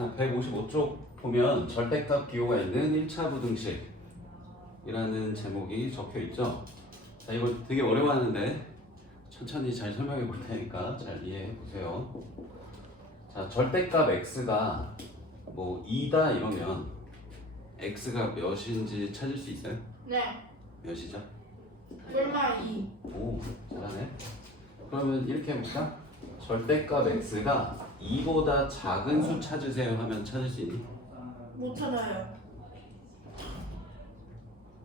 자, 155쪽 보면 절대값 기호가 있는 1차 부등식이라는 제목이 적혀 있죠. 자, 이거 되게 어려워하는데 천천히 잘 설명해 볼 테니까 잘 이해해 보세요. 자, 절대값 x가 뭐 2다 이러면 x가 몇인지 찾을 수 있어요? 네. 몇이죠? 설마 2. 오, 잘하네. 그러면 이렇게 해볼까? 절대값 x가 2보다 작은 수 찾으세요 하면 찾을 수 있니? 못 찾아요.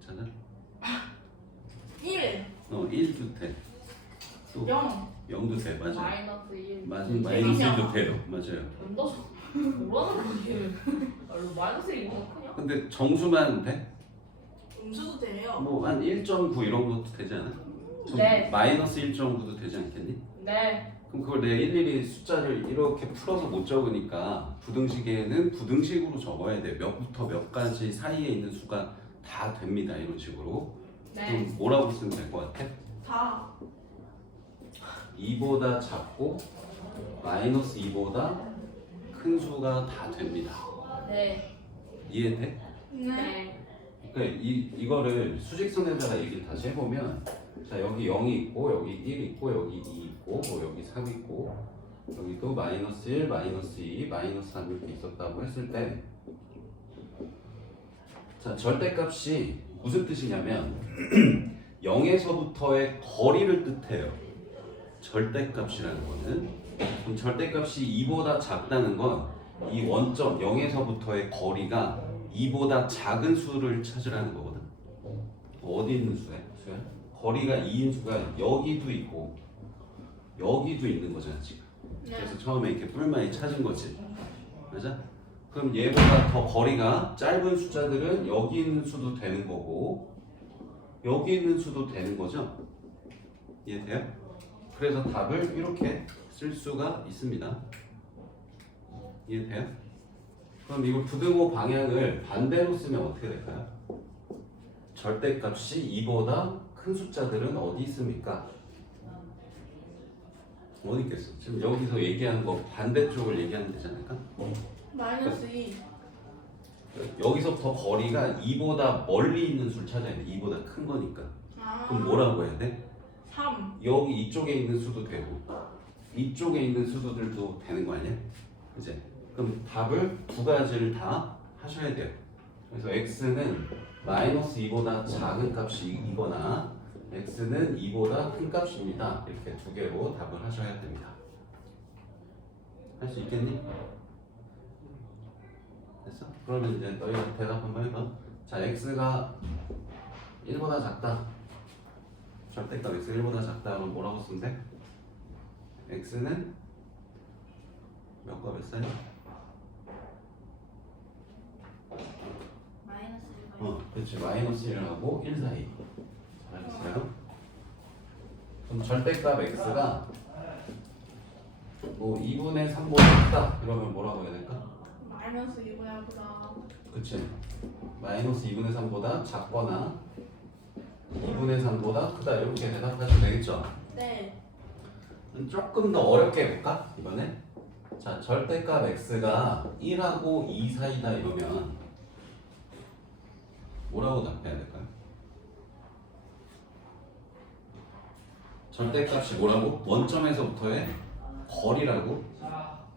찾아? 1. 1도 돼. 또 0. 0도 돼, 맞아요. 마이너스 1. 마이너스 1도 돼요, 맞아요. 언더서 뭐라는 거지? 마이너스 1 이거 크냐? 근데 정수만 돼? 음수도 돼요. 뭐 한 1.9 이런 것도 되지 않아? 그럼 네. 마이너스 1.9도 되지 않겠니? 네. 그럼 그걸 내가 일일이 숫자를 이렇게 풀어서 못 적으니까 부등식에는 부등식으로 적어야 돼. 몇부터 몇까지 사이에 있는 수가 다 됩니다. 이런 식으로. 네. 그럼 뭐라고 쓰면 될 것 같아? 4. 2보다 작고 마이너스 2보다 큰 수가 다 됩니다. 네. 이해돼? 네. 그러니까 이거를 수직선에다가 얘기를 다시 해보면, 자, 여기 0이 있고 여기 1 있고 여기 2 있고 뭐 여기 3 있고 여기도 마이너스 1, 마이너스 2, 마이너스 3 이렇게 있었다고 했을 때, 자, 절대값이 무슨 뜻이냐면 0에서부터의 거리를 뜻해요. 절대값이라는 거는. 그럼 절대값이 2보다 작다는 건 이 원점 0에서부터의 거리가 2보다 작은 수를 찾으라는 거거든. 어디 있는 수야? 거리가 2인 수가 여기도 있고 여기도 있는 거잖아 지금. 네. 그래서 처음에 이렇게 뿔만이 찾은 거지. 맞아? 그럼 얘보다 더 거리가 짧은 숫자들은 여기 있는 수도 되는 거고 여기 있는 수도 되는 거죠. 이해돼요? 그래서 답을 이렇게 쓸 수가 있습니다. 이해돼요? 그럼 이거 부등호 방향을 반대로 쓰면 어떻게 될까요? 절대값이 2보다 큰 숫자들은 어디 있습니까? 어디 있겠어? 지금 여기서 얘기하는 거 반대쪽을 얘기하면 되지 않을까? 마이너스 2. 여기서부터 거리가 2보다 멀리 있는 수를 찾아야 돼. 2보다 큰 거니까. 그럼 뭐라고 해야 돼? 3. 여기 이쪽에 있는 수도 되고 이쪽에 있는 수들도 되는 거 아니야? 이제 그럼 답을 두 가지를 다 하셔야 돼요. 그래서 x는 마이너스 2보다 작은 값이거나 x는 2보다 큰 값입니다. 이렇게 두 개로 답을 하셔야 됩니다. 할 수 있겠니? 됐어? 그러면 이제 너희가 대답 한번 해봐. 자, x가 1보다 작다. 절대값 x가 1보다 작다. 그럼 뭐라고 쓰면 돼? x는 몇과 몇 사이? 마이너스 1. 그렇지. 마이너스 1하고 1 사이. 잘했어요. 그럼 절대값 x가 뭐 2분의 3보다 크다. 이러면 뭐라고 해야 될까? 마이너스 2보다 보다. 그치. 마이너스 2분의 3보다 작거나 2분의 3보다 크다. 이렇게 대답하시면 되겠죠? 네. 조금 더 어렵게 해볼까? 이번에. 자, 절대값 x가 1하고 2 사이다 이러면 뭐라고 답해야 될까요? 절대값이 뭐라고? 원점에서부터의 거리라고?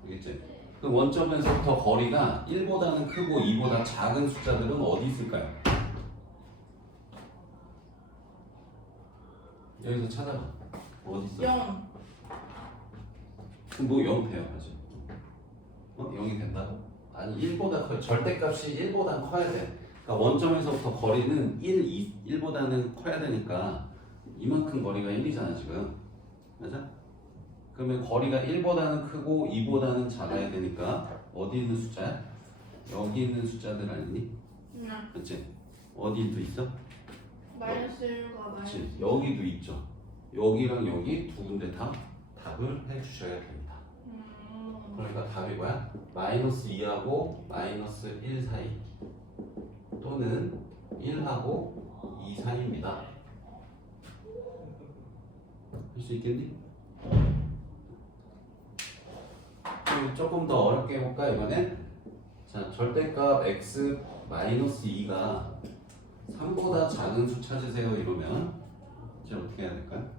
알겠지? 그 원점에서부터 거리가 1보다는 크고 2보다 작은 숫자들은 어디 있을까요? 여기서 찾아봐. 어디 있어? 0. 그럼 뭐 0 돼요, 아직. 0이 된다고? 아니, 1보다 커요. 절대값이 1보다 커야 돼. 그러니까 원점에서부터 거리는 1보다는 커야 되니까 이만큼 거리가 1이잖아, 지금. 맞아? 그러면 거리가 1보다는 크고 2보다는 작아야 되니까 어디 있는 숫자야? 여기 있는 숫자들 아니니? 네. 그치? 어디도 있어? 마이너스 1과 마이너스. 그치? 여기도 있죠. 여기랑 여기 두 군데 다 답을 해주셔야 됩니다. 그러니까 답이 뭐야? 마이너스 2하고 마이너스 1 사이 또는 1하고 2 사이입니다. 할 수 있겠니? 그럼 조금 더 어렵게 해볼까 이번엔? 자, 절대값 x 마이너스 2가 3보다 작은 수 찾으세요 이러면 이제 어떻게 해야 될까요?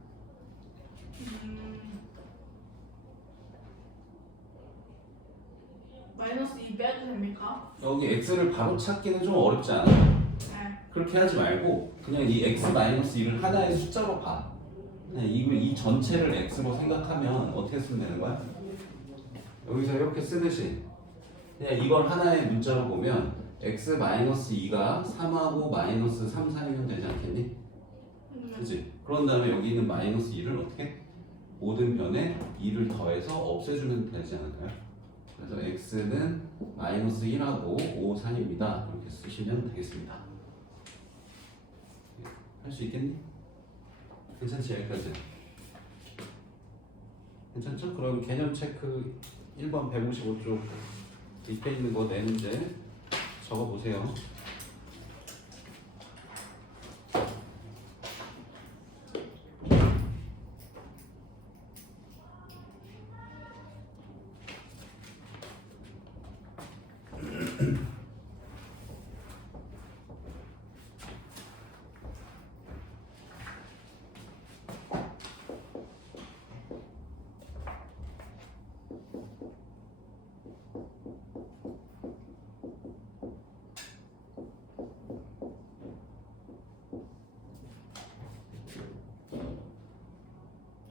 마이너스 2 빼도 됩니까? 여기 x를 바로 찾기는 좀 어렵지 않아요? 네. 그렇게 하지 말고 그냥 이 x 마이너스 2를 하나의 숫자로 봐. 그냥 이 전체를 x로 생각하면 어떻게 쓰면 되는 거야? 여기서 이렇게 쓰듯이 그냥 이걸 하나의 문자로 보면 x 마이너스 2가 3하고 마이너스 3 사이면 되지 않겠니? 그치? 그런 다음에 여기 있는 마이너스 2를 어떻게? 모든 변에 2를 더해서 없애주면 되지 않을까요? 그래서 x는 마이너스 1하고 5 사이입니다. 이렇게 쓰시면 되겠습니다. 할 수 있겠니? 괜찮지? 여기까지. 괜찮죠? 그럼 개념 체크 1번 155쪽 밑에 있는 거 내 문제 적어보세요.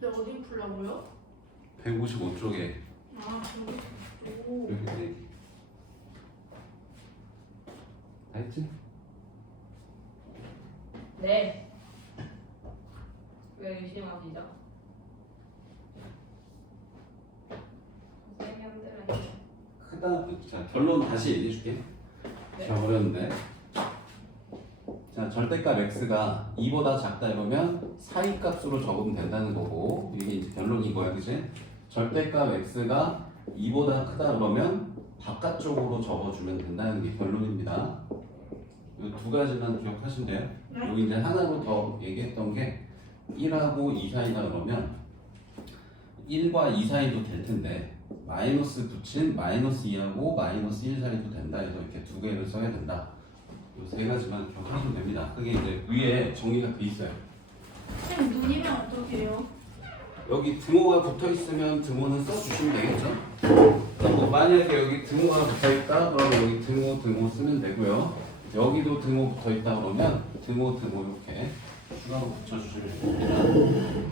근데 어디 풀라고요? 155쪽에 아, 저기. 오. 이렇게 돼. 다 했지? 네. 왜 의심하시죠? 선생님 힘들어요. 자, 결론 다시 얘기해 줄게. 네. 자, 어려운데. 자, 절대값 x가 2보다 작다 이러면 사이값으로 적으면 된다는 거고, 이게 이제 결론인 거야, 그치? 절대값 x가 2보다 크다 그러면 바깥쪽으로 적어주면 된다는 게 결론입니다. 이 두 가지만 기억하시면 돼요. 네. 여기 이제 하나로 더 얘기했던 게 1하고 2 사이다 그러면 1과 2 사이도 될 텐데 마이너스 붙인 마이너스 2하고 마이너스 1 사이도 된다 해서 이렇게 두 개를 써야 된다. 이 세 가지만 기억하시면 됩니다. 그게 이제 위에 정리가 돼 있어요. 선생님, 눈이면 어떻게 해요? 여기 등호가 붙어 있으면 등호는 써주시면 되겠죠? 뭐 만약에 여기 등호가 붙어 있다 그러면 여기 등호 쓰면 되고요. 여기도 등호 붙어 있다 그러면 등호 이렇게 추가로 붙여주시면 됩니다.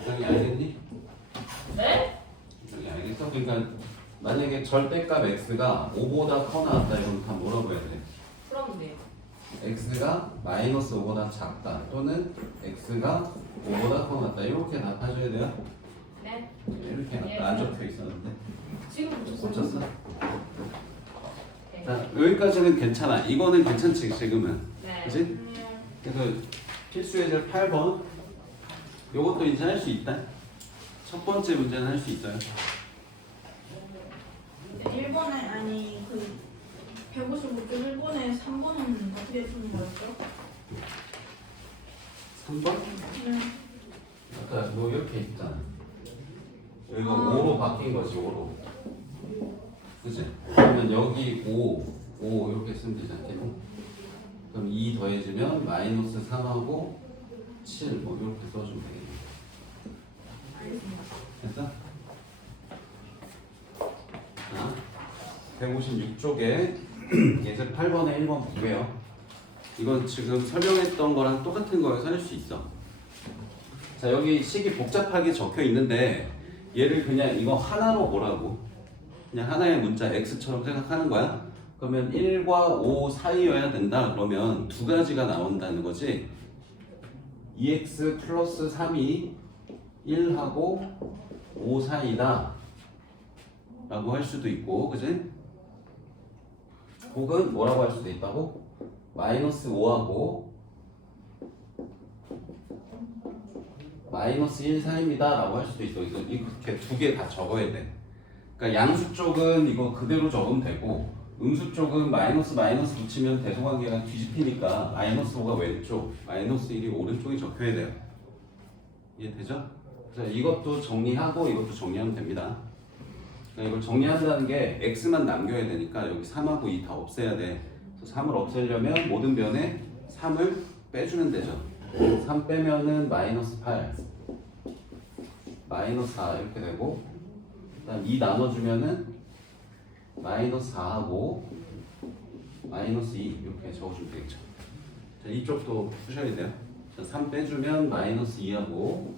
이상이 알겠니? 네? 이상이 알겠어? 그러니까 만약에 절대값 x가 5보다 커 나왔다 이러면 다 뭐라고 해야 돼? 풀었는데요. x가 마이너스 5보다 작다 또는 x가 5보다 커 나왔다 이렇게 답하셔야 돼요. 네. 이렇게 네. 안 적혀 있었는데 지금 붙였어요. 고쳤어? 네. 자 여기까지는 괜찮아. 이거는 괜찮지 지금은. 네. 그치? 그래서 필수 예제 8번 요것도 이제 할 수 있다. 첫 번째 문제는 할 수 있어요. 1번에 아니 그 155쪽 1번에 3번은 어떻게 푸는 거였죠? 3번? 네. 아까 너 이렇게 있잖아. 여기가 아. 5로 바뀐 거지 5로. 그치? 그러면 여기 5 이렇게 쓰면 되지 않겠니? 그럼 2 더해지면 마이너스 3하고 7 뭐 이렇게 써주면 되겠네. 알겠습니다. 됐어? 자, 156쪽에 예제 8번에 1번 보고요. 이건 지금 설명했던 거랑 똑같은 거여서 할 수 있어. 자, 여기 식이 복잡하게 적혀 있는데 얘를 그냥 이거 하나로 보라고. 그냥 하나의 문자 x처럼 생각하는 거야. 그러면 1과 5 사이여야 된다. 그러면 두 가지가 나온다는 거지. 2x 플러스 3이 1하고 5 사이다 라고 할 수도 있고, 그지? 혹은 뭐라고 할 수도 있다고? 마이너스 5하고 마이너스 1 사이입니다 라고 할 수도 있어. 이렇게 두 개 다 적어야 돼. 그러니까 양수 쪽은 이거 그대로 적으면 되고 음수 쪽은 마이너스 붙이면 대소관계가 뒤집히니까 마이너스 5가 왼쪽, 마이너스 1이 오른쪽에 적혀야 돼요. 이해되죠? 자, 이것도 정리하고 이것도 정리하면 됩니다. 그러니까 이걸 정리한다는 게 x만 남겨야 되니까 여기 3하고 2 다 없애야 돼. 그래서 3을 없애려면 모든 변에 3을 빼주면 되죠. 3 빼면은 마이너스 8, 마이너스 4 이렇게 되고, 그다음 2 나눠주면은 마이너스 4하고 마이너스 2 이렇게 적어주면 되겠죠. 자, 이쪽도 푸셔야 돼요. 자, 3 빼주면 마이너스 2하고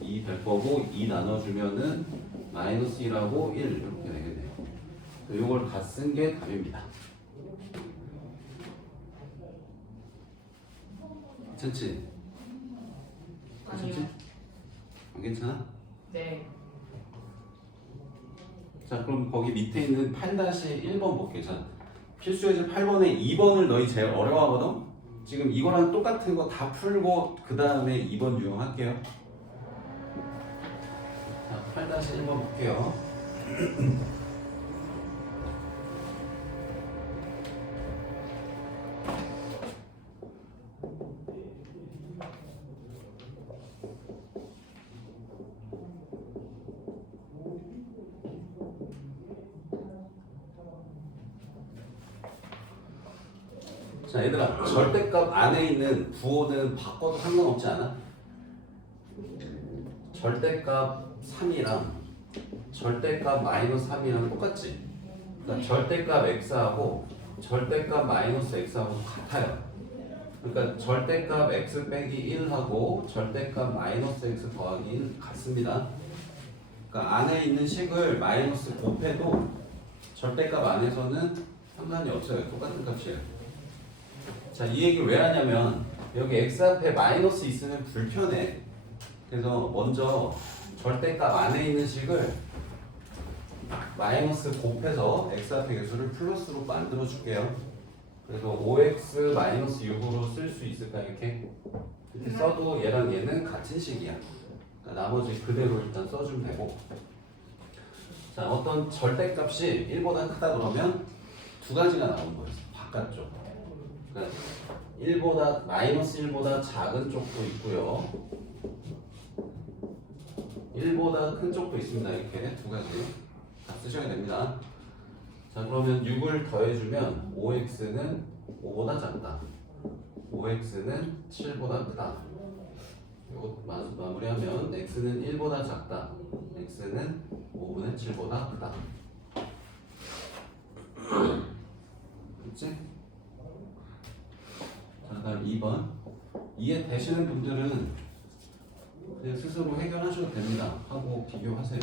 2 될 거고, 2 나눠주면은 마이너스 1하고 1 이렇게 되겠네요. 요걸 다 쓴 게 답입니다. 괜찮지? 괜찮지? 아니요. 안 괜찮아? 네. 자, 그럼 거기 밑에 있는 8-1번 볼게요. 자, 필수예제 8번에 2번을 너희 제일 어려워하거든? 지금 이거랑 똑같은 거 다 풀고 그 다음에 2번 유형할게요. 자, 8-1번 볼게요. 자, 얘들아, 절대값 안에 있는 부호는 바꿔도 상관없지 않아? 절대값 3이랑 절대값 마이너스 3이랑 똑같지? 그러니까 절대값 x하고 절대값 마이너스 x하고 같아요. 그러니까 절대값 x 빼기 1하고 절대값 마이너스 x 더하기 1 같습니다. 그러니까 안에 있는 식을 마이너스 곱해도 절대값 안에서는 상관이 없어요. 똑같은 값이에요. 자, 이 얘기를 왜 하냐면 여기 x 앞에 마이너스 있으면 불편해. 그래서 먼저 절대값 안에 있는 식을 마이너스 곱해서 x 앞에 개수를 플러스로 만들어 줄게요. 그래서 5x 마이너스 6으로 쓸 수 있을까 이렇게 써도 얘랑 얘는 같은 식이야. 그러니까 나머지 그대로 일단 써주면 되고. 자, 어떤 절대값이 1보다 크다 그러면 두 가지가 나오는 거예요. 바깥쪽. 그러니까 1보다 마이너스 1보다 작은 쪽도 있고요. 1보다 큰 쪽도 있습니다. 이렇게 두 가지 다 쓰셔야 됩니다. 자, 그러면 6을 더해주면 5x는 5보다 작다. 5x는 7보다 크다. 이거 마무리하면 x는 1보다 작다. x는 5분의 7보다 크다. 그치? 자, 다음 2번. 이해 되시는 분들은 그냥 스스로 해결하셔도 됩니다. 하고 비교하세요.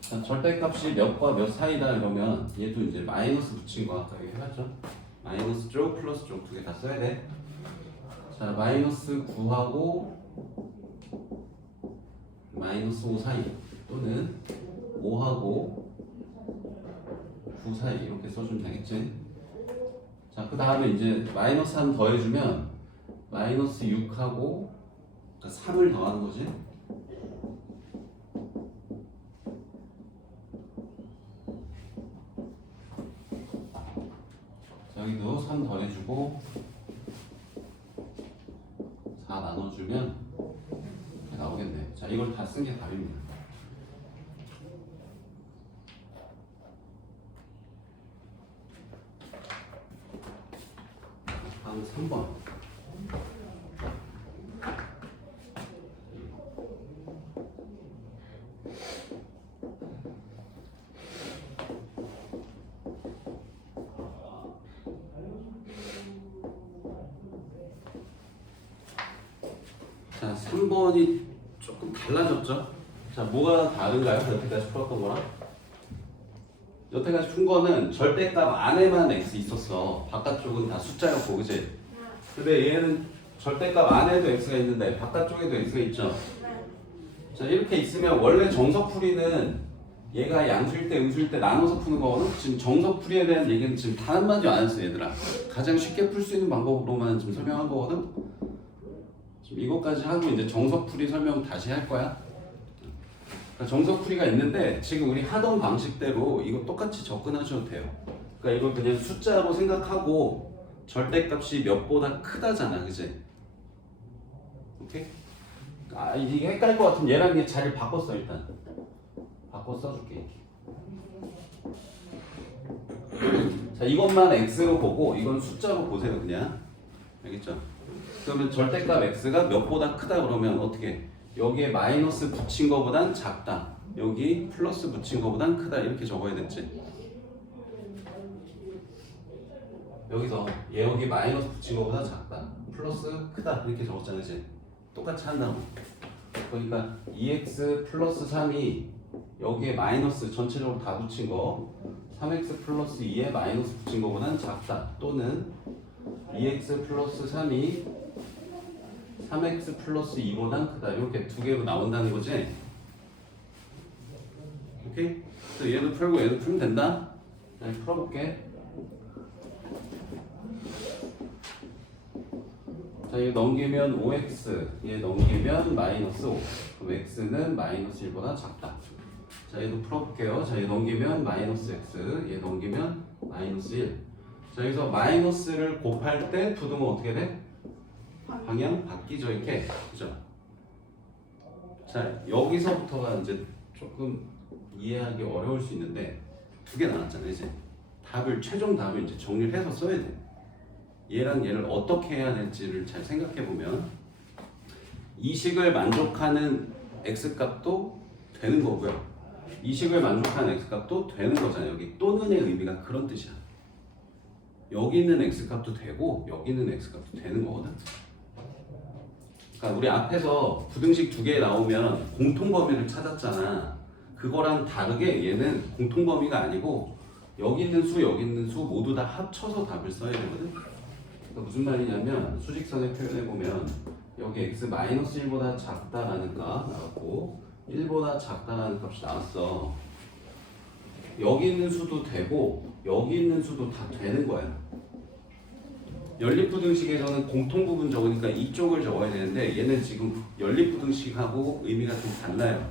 자, 절대값이 몇과 몇 사이다 이러면 얘도 이제 마이너스 붙인 거 아까 얘기해봤죠? 마이너스 쪽 플러스 쪽 두 개 다 써야 돼. 자, 마이너스 9하고 마이너스 5 사이 또는 5하고 9 사이 이렇게 써주면 되겠지. 자, 그 다음에 이제 마이너스 3 더해주면 마이너스 6하고 그러니까 3을 더하는 거지. 자, 여기도 3 더해주고 4 나눠주면 이렇게 나오겠네. 자, 이걸 다 쓴 게 답입니다. 다음 3번. 자, 3번이 조금 달라졌죠? 자, 뭐가 다른가요? 여태까지 풀었던 거랑? 여태까지 푼 거는 절대값 안에만 x 있었어. 바깥쪽은 다 숫자였고, 그치? 근데 얘는 절대값 안에도 x가 있는데 바깥쪽에도 x가 있죠? 자, 이렇게 있으면 원래 정석풀이는 얘가 양수일 때 음수일 때 나눠서 푸는 거거든? 지금 정석풀이에 대한 얘기는 지금 단 한마디 안 했어, 얘들아. 가장 쉽게 풀 수 있는 방법으로만 지금 설명한 거거든? 지금 이것까지 하고 이제 정석풀이 설명 다시 할 거야. 그러니까 정석풀이가 있는데 지금 우리 하던 방식대로 이거 똑같이 접근하셔도 돼요. 그러니까 이걸 그냥 숫자로 생각하고 절대값이 몇보다 크다잖아, 그지? 오케이? 이게 헷갈릴 것 같으면 얘랑 얘 자리를 바꿨어 일단. 바꿔 써줄게. 자, 이것만 x로 보고 이건 숫자로 보세요 그냥. 알겠죠? 그러면 절대값 x가 몇보다 크다 그러면 어떻게? 여기에 마이너스 붙인 거보단 작다. 여기 플러스 붙인 거보단 크다. 이렇게 적어야 됐지. 여기서 여기 마이너스 붙인 거보다 작다. 플러스 크다. 이렇게 적었잖아 이제. 똑같이 한다고. 그러니까 2x 플러스 3이 여기에 마이너스 전체적으로 다 붙인 거 3x 플러스 2에 마이너스 붙인 거보단 작다. 또는 2x 플러스 3이 3x 플러스 2보단 크다. 이렇게 두 개로 나온다는 거지. 오케이? 그래서 얘도 풀고 얘도 풀면 된다. 자, 풀어볼게. 자, 얘 넘기면 5x, 얘 넘기면 마이너스 5. 그럼 x는 마이너스 1보다 작다. 자, 얘도 풀어볼게요. 자, 얘 넘기면 마이너스 x, 얘 넘기면 마이너스 1. 자, 여기서 마이너스를 곱할 때 부등은 어떻게 돼? 방향 바뀌죠, 이렇게. 그죠? 자, 여기서부터가 이제 조금 이해하기 어려울 수 있는데 두 개 나왔잖아요, 이제. 최종 답을 이제 정리를 해서 써야 돼. 얘랑 얘를 어떻게 해야 될지를 잘 생각해 보면 이 식을 만족하는 x값도 되는 거고요. 이 식을 만족하는 x값도 되는 거잖아요. 여기 또는의 의미가 그런 뜻이야. 여기 있는 x값도 되고 여기 있는 x값도 되는 거거든. 그러니까 우리 앞에서 부등식 두 개 나오면 공통범위를 찾았잖아. 그거랑 다르게 얘는 공통범위가 아니고 여기 있는 수 여기 있는 수 모두 다 합쳐서 답을 써야 되거든. 그러니까 무슨 말이냐면 수직선에 표현해보면 여기 x-1보다 작다라는 값 나왔고 1보다 작다라는 값이 나왔어. 여기 있는 수도 되고 여기 있는 수도 다 되는 거야. 연립부등식에서는 공통부분 적으니까 이쪽을 적어야 되는데 얘는 지금 연립부등식하고 의미가 좀 달라요.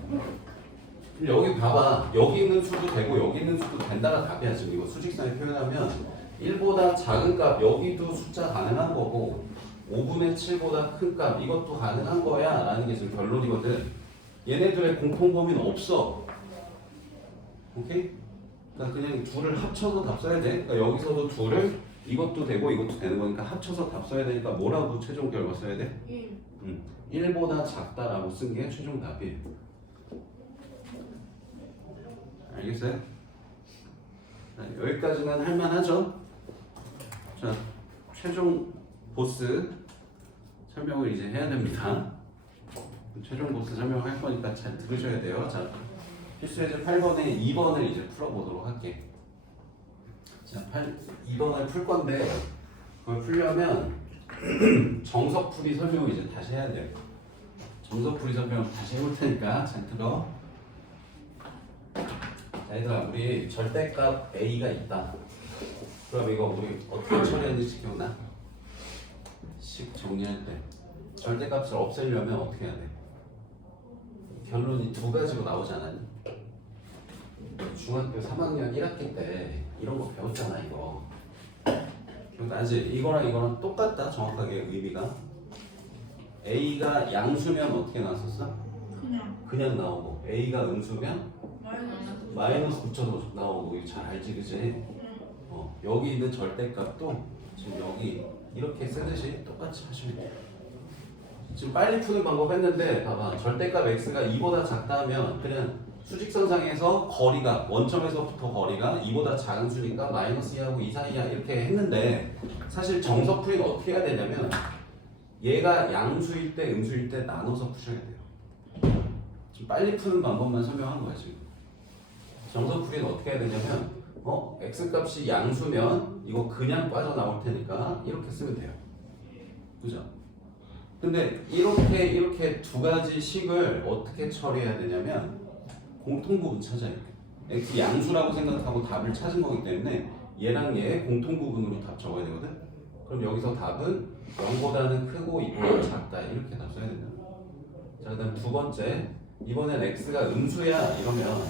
여기 봐봐. 여기 있는 수도 되고 여기 있는 수도 된다가 답이야. 지금 이거 수직선에 표현하면 1보다 작은 값 여기도 숫자 가능한 거고 5분의 7보다 큰 값 이것도 가능한 거야 라는 게 지금 결론이거든. 얘네들의 공통범위는 없어. 오케이? 그러니까 그냥 둘을 합쳐서 답 써야 돼. 그러니까 여기서도 둘을 이것도 되고 이것도 되는 거니까 합쳐서 답 써야 되니까 뭐라고 최종 결과 써야 돼? 1보다 작다라고 쓴 게 최종 답이에요. 알겠어요? 자, 여기까지는 할만하죠? 자, 최종 보스 설명을 이제 해야 됩니다. 최종 보스 설명할 거니까 잘 들으셔야 돼요. 자, 필수예제 8번에 2번을 이제 풀어보도록 할게. 자, 2번을 풀 건데 그걸 풀려면 정석풀이 설명을 이제 다시 해야 돼요. 정석풀이 설명을 다시 해볼 테니까 잘 들어. 자, 얘들아, 우리 절대값 A가 있다. 그럼 이거 우리 어떻게 처리했는지 기억나? 식 정리할 때 절대값을 없애려면 어떻게 해야 돼? 결론이 두 가지로 나오지 않았니? 중학교 3학년 1학기 때 이런 거 배웠잖아. 이거 기억나지? 이거랑 똑같다. 정확하게 의미가 A가 양수면 어떻게 나왔었어? 그냥 나오고 A가 음수면 마이너스 붙여서 나오고. 이거 잘 알지, 그지? 여기 있는 절대값도 지금 여기 이렇게 쓰듯이 똑같이 하시면 돼요. 지금 빨리 푸는 방법 했는데 봐봐. 절대값 x가 2보다 작다 하면 그냥 수직선상에서 거리가 원점에서부터 거리가 2보다 작은 수니까 마이너스 2하고 2 사이야 이렇게 했는데 사실 정석풀이는 어떻게 해야 되냐면 얘가 양수일 때 음수일 때 나눠서 푸셔야 돼요. 지금 빨리 푸는 방법만 설명한 거야 지금. 정석풀이는 어떻게 해야 되냐면 x값이 양수면 이거 그냥 빠져나올 테니까 이렇게 쓰면 돼요. 그죠? 근데 이렇게 두 가지 식을 어떻게 처리해야 되냐면 공통부분 찾아야 돼. x 양수라고 생각하고 답을 찾은 거기 때문에 얘랑 얘 공통부분으로 답 적어야 되거든. 그럼 여기서 답은 0보다는 크고 2보다 작다 이렇게 답 써야 된다. 자, 그다음 두 번째, 이번엔 x가 음수야 이러면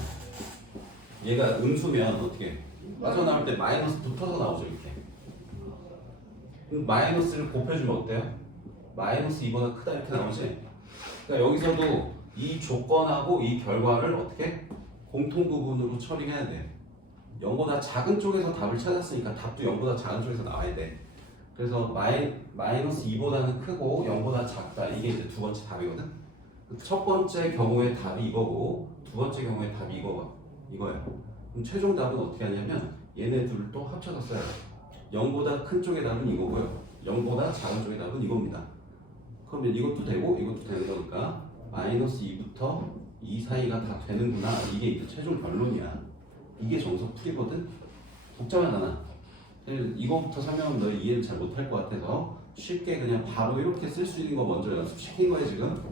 얘가 음수면 어떻게 빠져나올 때 마이너스 붙어서 나오죠 이렇게. 그럼 마이너스를 곱해주면 어때요? 마이너스 2보다 크다 이렇게 나오지? 그러니까 여기서도 이 조건하고 이 결과를 어떻게 공통 부분으로 처리해야 돼. 0보다 작은 쪽에서 답을 찾았으니까 답도 0보다 작은 쪽에서 나와야 돼. 그래서 마이너스 2보다는 크고 0보다 작다. 이게 이제 두 번째 답이거든. 첫 번째 경우의 답이 이거고 두 번째 경우의 답이 이거야. 그럼 최종 답은 어떻게 하냐면 얘네 둘 또 합쳐서 써야 돼. 0보다 큰 쪽의 답은 이거고요. 0보다 작은 쪽의 답은 이겁니다. 그러면 이것도 되고 이것도 되는 거니까 마이너스 2부터 2 사이가 다 되는구나. 이게 이제 최종 결론이야. 이게 정석 풀이거든. 복잡하잖아. 이거부터 설명하면 너 이해를 잘 못할 것 같아서 쉽게 그냥 바로 이렇게 쓸 수 있는 거 먼저 연습시킨 거야 지금.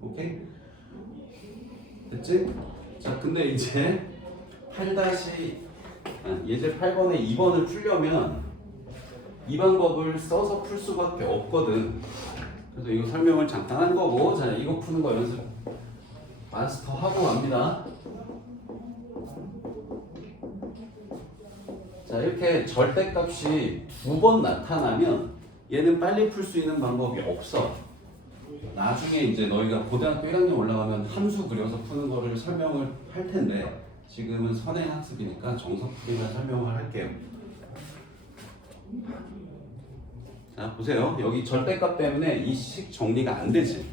오케이? 됐지? 자 근데 이제 예제 8번에 2번을 풀려면 이 방법을 써서 풀 수밖에 없거든. 그래서 이거 설명을 잠깐 한 거고, 자 이거 푸는 거 연습 마스터 하고 갑니다. 자 이렇게 절대값이 두 번 나타나면 얘는 빨리 풀 수 있는 방법이 없어. 나중에 이제 너희가 고등학교 1학년 올라가면 함수 그려서 푸는 거를 설명을 할 텐데 지금은 선행학습이니까 정석풀이만 설명을 할게요. 자 보세요. 여기 절대값 때문에 이 식 정리가 안 되지.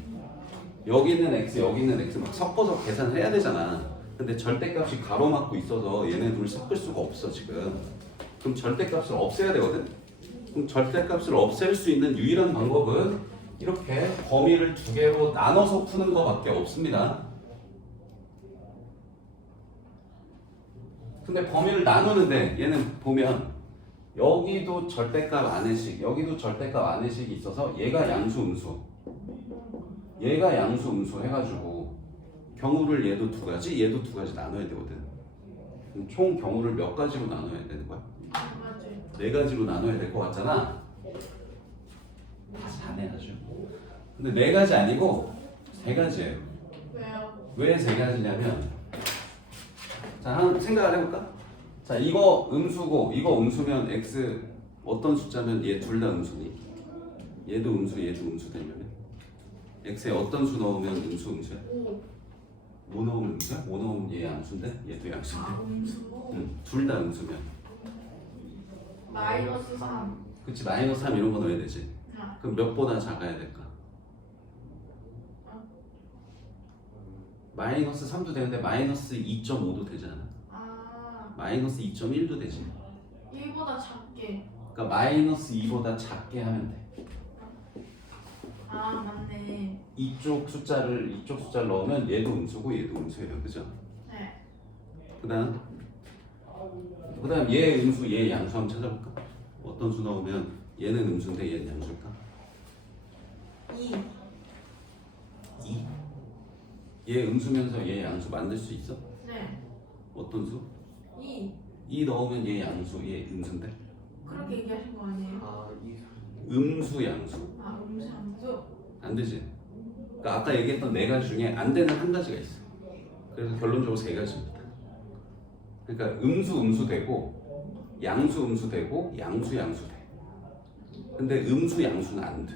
여기 있는 x 여기 있는 x 막 섞어서 계산을 해야 되잖아. 근데 절대값이 가로막고 있어서 얘네 둘 섞을 수가 없어 지금. 그럼 절대값을 없애야 되거든. 그럼 절대값을 없앨 수 있는 유일한 방법은 이렇게 범위를 두 개로 나눠서 푸는 거밖에 없습니다. 근데 범위를 나누는데 얘는 보면 여기도 절대값 안에식, 여기도 절대값 안에식이 있어서 얘가 양수, 음수, 얘가 양수, 음수 해가지고 경우를 얘도 두 가지, 얘도 두 가지 나눠야 되거든. 그럼 총 경우를 몇 가지로 나눠야 되는 거야? 맞아요. 네 가지로 나눠야 될 것 같잖아. 다 잘해 아주. 근데 네 가지 아니고 세 가지예요. 왜요? 왜 세 가지냐면 자, 한번 생각을 해볼까? 자, 이거 음수고 이거 음수면 x 어떤 숫자면 얘 둘 다 음수니? 얘도 음수, 얘도 음수 되려면 x에 어떤 수 넣으면 음수, 음수야? 5. 뭐 넣으면 음수야? 뭐 넣으면 얘 양수인데? 얘도 양수인데? 아, 음수. 응, 둘 다 음수면 마이너스 3. 그치, 마이너스 3 이런 거 넣어야 되지. 아, 그럼 몇보다 작아야 될까? 마이너스 3도 되는데 마이너스 2.5도 되잖아. 마이너스 2.1도 되지. 1보다 작게. 그러니까 마이너스 2보다 작게 하면 돼. 아, 맞네. 이쪽 숫자를 넣으면 얘도 음수고 얘도 음수예요. 그죠? 네. 그다음 얘 음수, 얘 양수 한번 찾아볼까? 어떤 수 넣으면 얘는 음수인데 얘는 양수일까? 2. 2. 얘 음수면서 얘 양수 만들 수 있어? 네. 어떤 수? 2. 2 넣으면 얘 양수, 얘 음수인데? 그렇게 얘기하신 거 아니에요? 음수, 양수. 아, 음수, 양수. 안 되지. 그러니까 아까 얘기했던 네 가지 중에 안 되는 한 가지가 있어. 그래서 결론적으로 세 가지입니다. 그러니까 음수 되고 양수 되고 양수 돼. 근데 음수 양수는 안 돼.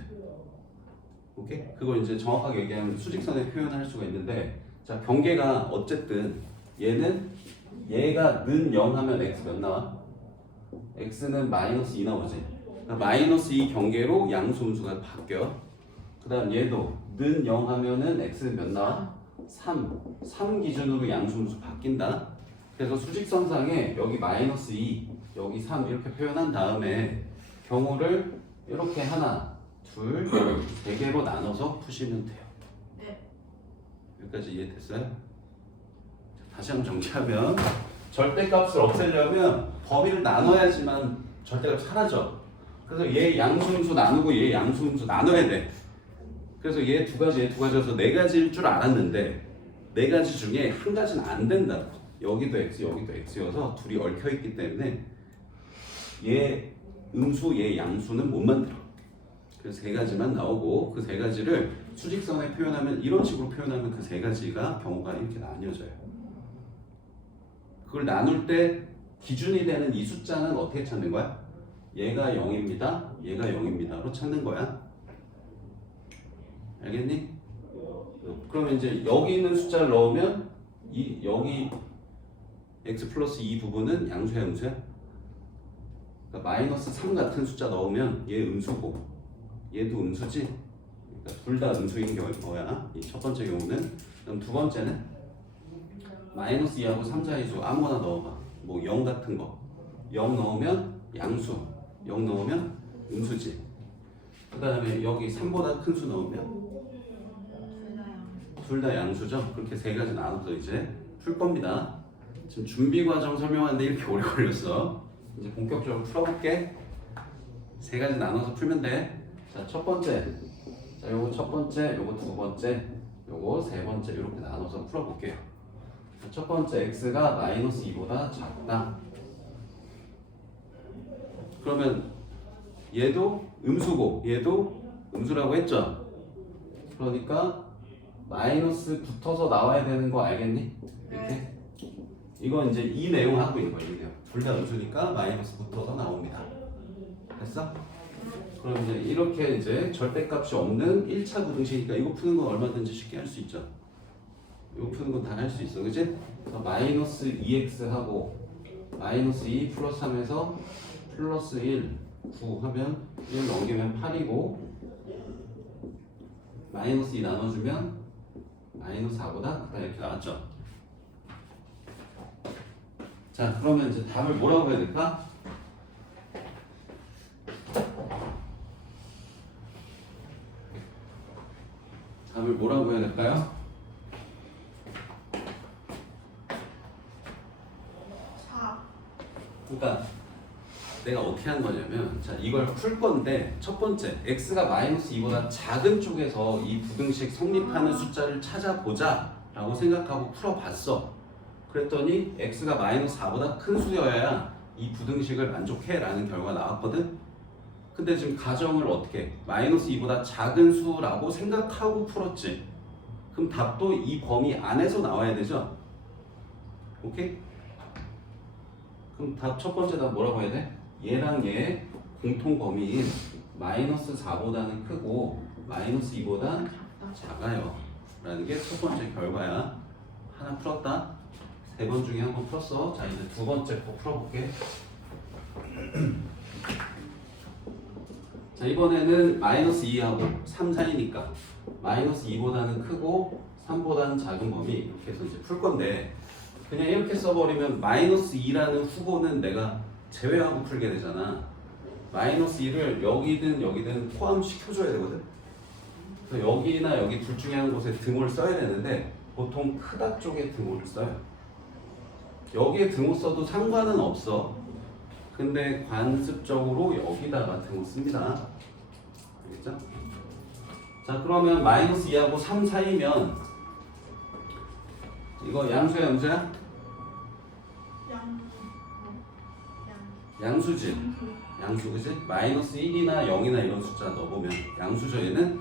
오케이? 그걸 이제 정확하게 얘기하면 수직선에 표현할 수가 있는데, 자 경계가 어쨌든 얘가 는 0 하면 x 몇 나와? x는 마이너스 2 나오지. 그러니까 마이너스 2 경계로 양수 음수가 바뀌어. 그 다음 얘도 는 0 하면은 x는 몇 나와? 3 기준으로 양수 음수 바뀐다. 그래서 수직선상에 여기 마이너스 2 여기 3 이렇게 표현한 다음에 경우를 이렇게 하나 둘 세 개로 나눠서 푸시면 돼요. 네. 여기까지 이해됐어요? 다시 한번 정리하면 절대값을 없애려면 범위를 나눠야지만 절대값이 사라져. 그래서 얘 양수음수 나누고 얘 양수음수 나눠야 돼. 그래서 얘 두 가지여서 네 가지일 줄 알았는데 네 가지 중에 한 가지는 안 된다고. 여기도 x 여기도 x여서 둘이 얽혀있기 때문에 얘 음수 얘 양수는 못 만들어. 그래서 세 가지만 나오고 그 세 가지를 수직선에 표현하면 이런 식으로 표현하면 그 세 가지가 경우가 이렇게 나뉘어져요. 그걸 나눌 때 기준이 되는 이 숫자는 어떻게 찾는 거야? 얘가 0입니다. 얘가 0입니다로 찾는 거야. 알겠니? 그러면 이제 여기 있는 숫자를 넣으면 여기 x 플러스 이 부분은 양수야 음수야? 그러니까 마이너스 3 같은 숫자 넣으면 얘 음수고 얘도 음수지? 그러니까 둘 다 음수인 거야. 이 첫 번째 경우는. 그럼 두 번째는 마이너스 2하고 3 사이 수 아무거나 넣어봐. 뭐 0 같은 거. 0 넣으면 양수, 0 넣으면 음수지. 그 다음에 여기 3보다 큰 수 넣으면 둘 다 양수죠. 그렇게 세 가지 나눠서 이제 풀 겁니다. 지금 준비 과정 설명하는데 이렇게 오래 걸렸어. 이제 본격적으로 풀어볼게. 세 가지 나눠서 풀면 돼. 자, 첫 번째. 자, 요거 첫 번째, 요거 두 번째, 요거 세 번째 이렇게 나눠서 풀어볼게요. 자, 첫 번째 x가 마이너스 2보다 작다. 그러면 얘도 음수고 얘도 음수라고 했죠. 그러니까 마이너스 붙어서 나와야 되는 거 알겠니? 이렇게. 이건 이제 이 내용 하고 있는 거예요. 이 내용. 둘 다 음수니까 마이너스 붙어서 나옵니다. 됐어? 그럼 이제 이렇게 이제 절대값이 없는 1차 부등식이니까 이거 푸는 건 얼마든지 쉽게 할 수 있죠. 이거 푸는 건 다 할 수 있어, 그치? 그래서 마이너스 2x하고 마이너스 2 플러스 3에서 플러스 1, 9 하면 1 넘기면 8이고 마이너스 2 나눠주면 마이너스 4보다 크다 이렇게 나왔죠. 자, 그러면 이제 답을 뭐라고 해야 될까? 답을 뭐라고 해야 될까요? 4. 그러니까 내가 어떻게 하는 거냐면 자 이걸 풀 건데 첫 번째 x가 마이너스 2보다 작은 쪽에서 이 부등식 성립하는 숫자를 찾아보자 라고 생각하고 풀어봤어. 그랬더니 x가 마이너스 4보다 큰 수여야 이 부등식을 만족해 라는 결과가 나왔거든. 근데 지금 가정을 어떻게 해? 마이너스 2보다 작은 수라고 생각하고 풀었지. 그럼 답도 이 범위 안에서 나와야 되죠. 오케이? 그럼 답 첫 번째 답 뭐라고 해야 돼? 얘랑 얘의 공통 범위인 마이너스 4보다는 크고 마이너스 2보다 작아요 라는 게 첫 번째 결과야. 하나 풀었다. 세 번 중에 한 번 풀었어. 자 이제 두 번째 거 풀어볼게. 자 이번에는 마이너스 2하고 3 사이니까 마이너스 2보다는 크고 3보다는 작은 범위 이렇게 해서 이제 풀 건데 그냥 이렇게 써버리면 마이너스 2라는 후보는 내가 제외하고 풀게 되잖아. 마이너스 2를 여기든 여기든 포함시켜줘야 되거든. 그래서 여기나 여기 둘 중에 한 곳에 등호를 써야 되는데 보통 크다 쪽에 등호를 써요. 여기에 등호 써도 상관은 없어. 근데 관습적으로 여기다가 등호 씁니다. 알겠죠? 자 그러면 마이너스 2하고 3 사이면 이거 양수야 음수야? 양수지. 양수 그지? 마이너스 1이나 0이나 이런 숫자 넣어보면 양수죠 얘는.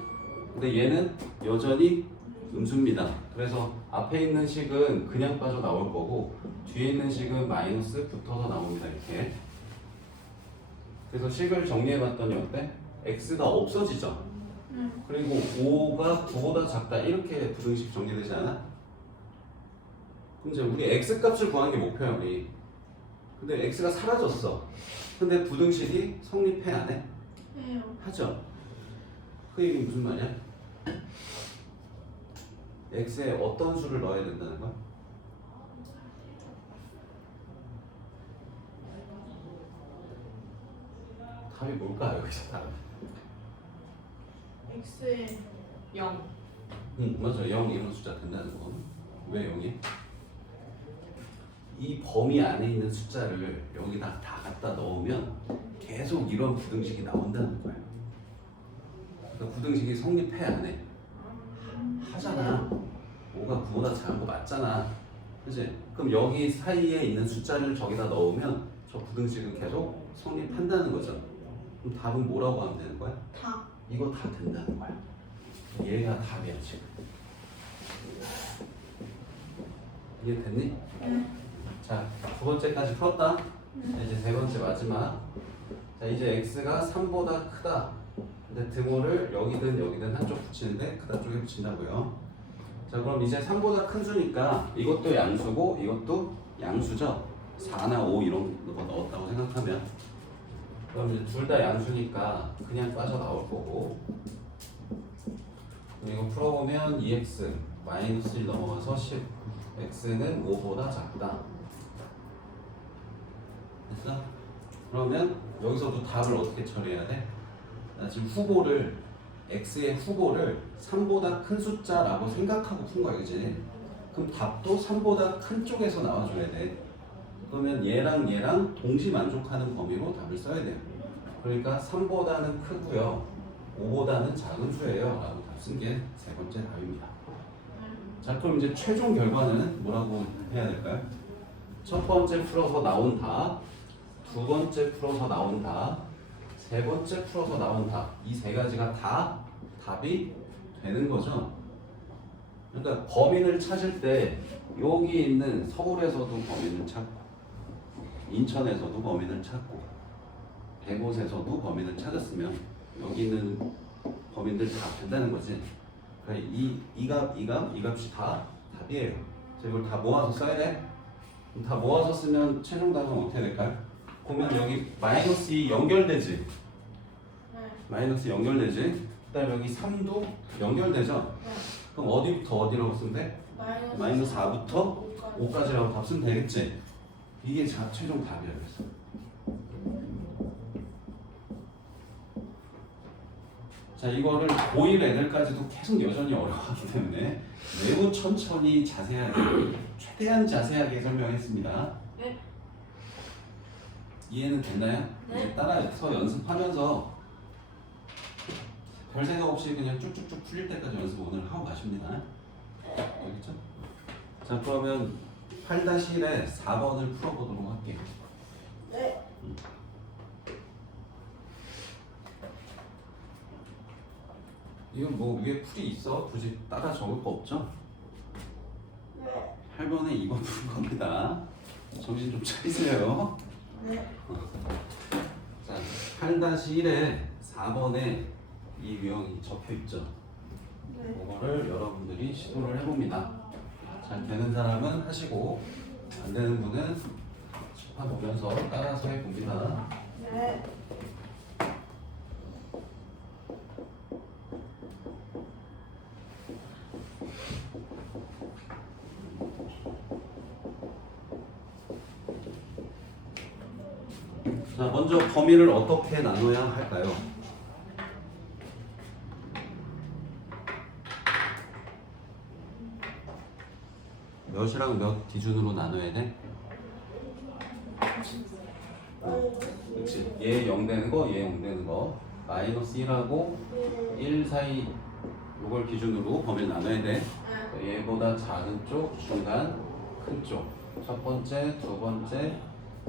근데 얘는 여전히 음수입니다. 그래서 앞에 있는 식은 그냥 빠져나올 거고 뒤에 있는 식은 마이너스 붙어서 나옵니다. 이렇게. 그래서 식을 정리해봤더니 어때? x가 없어지죠? 그리고 5가 9보다 작다 이렇게 부등식 정리되지 않아? 그럼 이제 우리 x 값을 구하는 게 목표야 우리. 근데 x가 사라졌어. 근데 부등식이 성립해 안 해? 해요. 하죠. 그 얘기는 무슨 말이야? x에 어떤 수를 넣어야 된다는 거야? 답이 뭘까 여기서 답이? x에 0. 응 맞아 0 이런 숫자 된다는 거. 왜 0이? 이 범위 안에 있는 숫자를 여기다 다 갖다 넣으면 계속 이런 부등식이 나온다는 거야. 그러니까 부등식이 성립해 안 해? 하잖아. 5가 9보다 작은 거 맞잖아. 그치? 그럼 여기 사이에 있는 숫자를 저기다 넣으면 저 부등식은 계속 성립한다는 거죠. 그럼 답은 뭐라고 하면 되는 거야? 다. 이거 다 된다는 거야. 얘가 답이야 지금. 이해됐니? 네. 자, 두 번째까지 풀었다. 자, 이제 세 번째 마지막. 자, 이제 x가 3보다 크다. 근데 등호를 여기든 여기든 한쪽 붙이는데 그다음 쪽에 붙인다고요. 자, 그럼 이제 3보다 큰 수니까 이것도 양수고 이것도 양수죠. 4나 5 이런 거 넣었다고 생각하면, 그럼 이제 둘 다 양수니까 그냥 빠져나올 거고, 그리고 풀어보면 2x 마이너스 1 넘어가서 10 x는 5보다 작다. 됐어? 그러면 여기서도 답을 어떻게 처리해야 돼? 나 지금 후보를 x의 후보를 3보다 큰 숫자라고 생각하고 푼 거야, 그지? 그럼 답도 3보다 큰 쪽에서 나와줘야 돼. 그러면 얘랑 얘랑 동시 만족하는 범위로 답을 써야 돼요. 그러니까 3보다는 크고요, 5보다는 작은 수예요 라고 답 쓴 게 세 번째 답입니다. 자, 그럼 이제 최종 결과는 뭐라고 해야 될까요? 첫 번째 풀어서 나온 답, 두 번째 풀어서 나온 답, 세 번째 풀어서 나온 답, 이 세 가지가 다 답이 되는 거죠. 그러니까 범인을 찾을 때 여기 있는 서울에서도 범인을 찾고, 인천에서도 범인을 찾고, 대곳에서도 범인을 찾았으면 여기 있는 범인들 다 된다는 거지. 그러니까 이 값이 다 답이에요. 그래서 이걸 다 모아서 써야 돼. 그럼 다 모아서 쓰면 최종 답은 어떻게 될까요? 보면 여기 마이너스 2 연결되지. 마이너스 연결되지. 그다음에 여기 3도 연결되죠. 그럼 어디부터 어디라고 쓰면 돼? 마이너스 4부터 5까지라고 답 쓰면 되겠지. 이게 최종 답이야. 그래서 자, 이거를 고1 애들까지도 계속 여전히 어려워하기 때문에 매우 천천히 자세하게, 최대한 자세하게 설명했습니다. 네. 이해는 됐나요? 네. 이제 따라서 연습하면서 별 생각 없이 그냥 쭉쭉쭉 풀릴 때까지 연습 오늘 하고 가십니다. 알겠죠? 자, 그러면 8-1에 4번을 풀어보도록 할게요. 네. 이건 뭐 위에 풀이 있어? 굳이 따라 적을 거 없죠? 네. 8번에 2번 푸는 겁니다. 정신 좀 차리세요. 네. 자, 8-1에 4번에 이 유형이 적혀 있죠. 네. 그거를 여러분들이 시도를 해봅니다. 잘 되는 사람은 하시고, 안 되는 분은 칠판 보면서 따라서 해봅니다. 네. 자, 먼저 범위를 어떻게 나눠야 할까요? 몇이랑 몇 기준으로 나눠야 돼? 그렇지. 얘 0 되는 거, 얘 0 되는 거. 마이너스 1하고 1 사이 이걸 기준으로 범위를 나눠야 돼. 얘보다 작은 쪽, 중간, 큰 쪽. 첫 번째, 두 번째,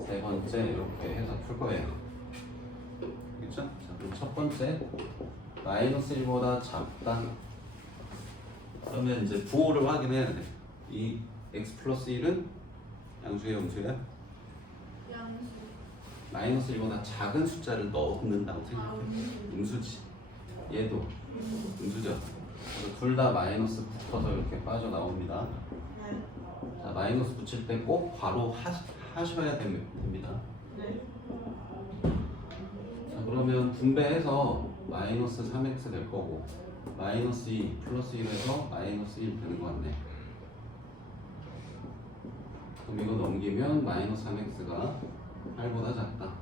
세 번째 이렇게 해서 풀 거예요. 그렇죠? 자, 그럼 첫 번째 마이너스 1보다 작다. 그러면 이제 부호를 확인해야 돼. 이 x 플러스 1은 양수예요, 음수예요? 양수. 마이너스 1보다 작은 숫자를 넣는다고 생각해. 음수지. 얘도 음수죠. 둘 다 마이너스 붙어서 이렇게 빠져나옵니다. 네. 자, 마이너스 붙일 때 꼭 괄호 하셔야 됩니다. 네. 자, 그러면 분배해서 마이너스 3x 될 거고, 마이너스 2 플러스 1에서 마이너스 1 되는 거 같네. 그럼 이거 넘기면 마이너스 3x가 8보다 작다.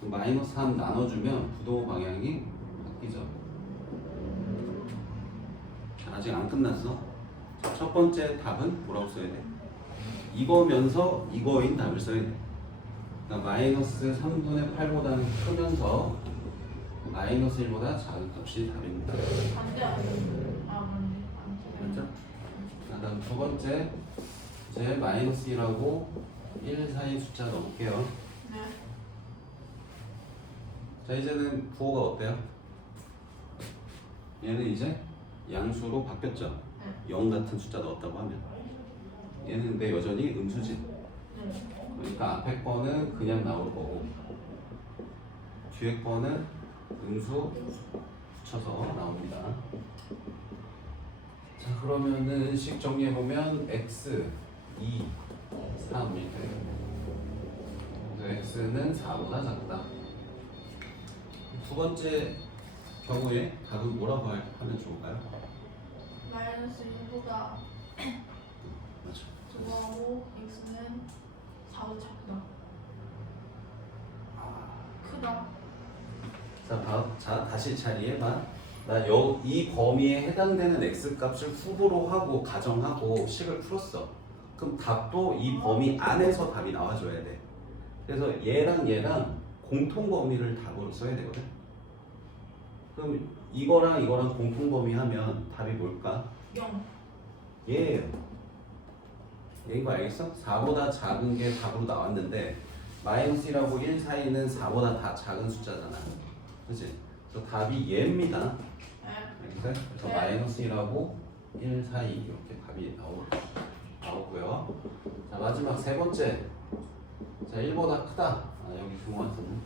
그럼 마이너스 3 나눠주면 부도 방향이 바뀌죠. 아직 안 끝났어. 자, 첫 번째 답은 뭐라고 써야 돼? 이거면서 이거인 답을 써야 돼. 그러니까 마이너스 3분의 8보다는 크면서 마이너스 1보다 작은 값이 답입니다. 반대 아니에요? 아, 맞네. 그렇죠? 자, 다음 두 번째, 이제 마이너스 1하고 1 사이 숫자 넣을게요. 네. 자, 이제는 부호가 어때요? 얘는 이제 양수로 바뀌었죠? 0 같은 숫자 넣었다고 하면 얘는 근데 여전히 음수지. 네. 그러니까 앞에 거는 그냥 나올 거고 뒤에 거는 음수 붙여서 나옵니다. 자, 그러면은 식 정리해 보면 x 2 3 이렇게 돼요. 그래서 x는 4보다 작다. 두 번째 경우에 답은 뭐라고 하면 좋을까요? 마이너스 1보다 맞죠. 좋아하고 x는 4보다 작다. 크다. 자, 다시 자리해봐. 이 범위에 해당되는 x 값을 후보로 하고 가정하고 식을 풀었어. 그럼 답도 이 범위 안에서 답이 나와줘야 돼. 그래서 얘랑 공통 범위를 답으로 써야 되거든. 그럼 이거랑 공통 범위 하면 답이 뭘까? 0. 얘예요. 얘인 거 알겠어? 4보다 작은 게 답으로 나왔는데 마이너스 1하고 1 사이는 4보다 다 작은 숫자잖아. 그치? 그래서 답이 얘입니다. 알겠어요? 그래서 네. 마이너스 1하고 1 사이 이렇게 답이 나오고요. 자, 마지막 세 번째. 자, 1보다 크다. 아, 여기 중요한 쓰는.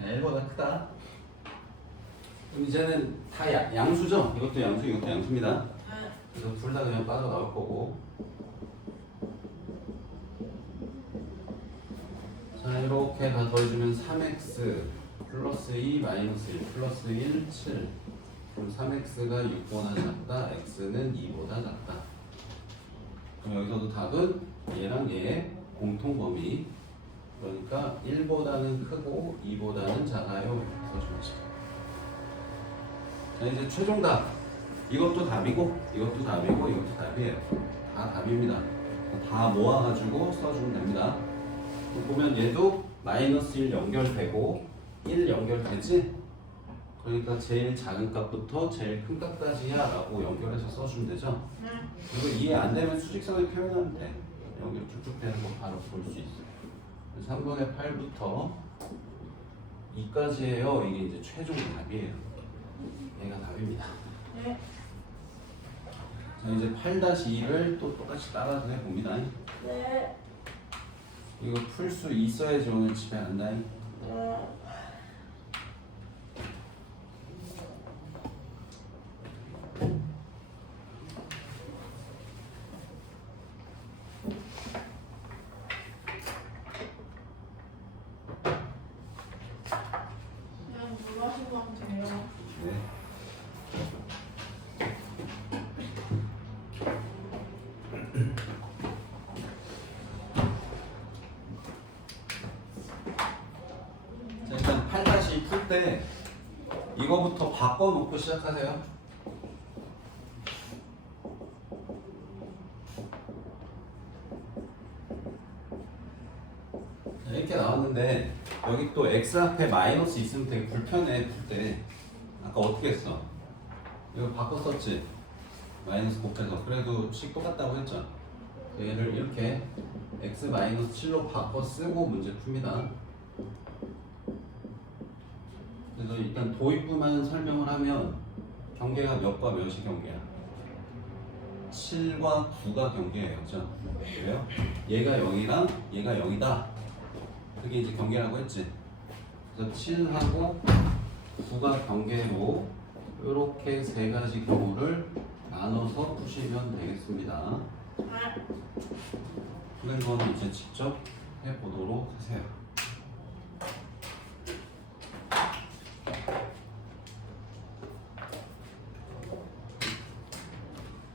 1보다 크다. 그럼 이제는 다 양수죠? 이것도 양수, 이것도 양수입니다. 그래서 둘 다 그냥 빠져나올 거고. 자, 이렇게 다 더해주면 3x 플러스 2 마이너스 1 플러스 1 7. 그럼 3x가 6보다 작다, x는 2보다 작다. 그럼 여기서도 답은 얘랑 얘의 공통 범위. 그러니까 1보다는 크고 2보다는 작아요. 이렇게 써주면 자, 이제 최종 답. 이것도 답이고 이것도 답이고 이것도 답이에요. 다 답입니다. 다 모아가지고 써주면 됩니다. 보면 얘도 마이너스 1 연결되고 1 연결되지? 그러니까 제일 작은 값부터 제일 큰 값까지야 라고 연결해서 써주면 되죠. 그리고 이해 안 되면 수직선을 표현하면 돼. 연결 쭉쭉 되는 거 바로 볼 수 있어요. 3분의 8부터 2까지예요. 이게 이제 최종 답이에요. 얘가 답입니다. 네. 자, 이제 8-2를 또 똑같이 따라서 해봅니다. 네. 이거 풀 수 있어야지 오늘 집에 간다잉. 그냥 물 하시고 하면 돼요. 네. 자, 일단 8-2 풀 때 이거부터 바꿔놓고 시작하세요. 자, 이렇게 나왔는데 여기 또 x 앞에 마이너스 있으면 되게 불편해 풀 때. 아까 어떻게 했어? 이거 바꿔 썼지? 마이너스 곱해서. 그래도 식 똑같다고 했죠? 얘를 이렇게 x 마이너스 7로 바꿔 쓰고 문제 풉니다. 그래서 일단 도입부만 설명을 하면 경계가 몇과 몇이 경계야? 7과 9가 경계예요. 그죠? 왜요? 얘가 0이랑 얘가 0이다. 그게 이제 경계라고 했지. 그래서 7하고 9가 경계로 이렇게 세 가지 경우를 나눠서 푸시면 되겠습니다. 푸는 거는 이제 직접 해보도록 하세요.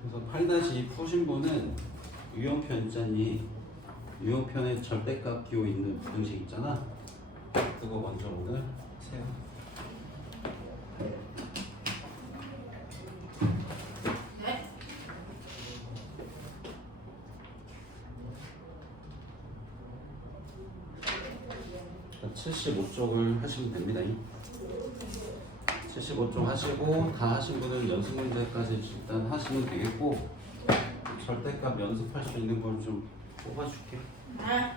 그래서 8-2 푸신 분은 유형편 있잖니. 유형편에 절대값 기호 있는 부등식 있잖아. 그거 먼저 오늘 세요. 네. 75쪽을 하시면 됩니다. 75쪽 하시고 다 하신 분은 연습 문제까지 일단 하시면 되겠고 절대값 연습할 수 있는 걸 좀 뽑아줄게. 네.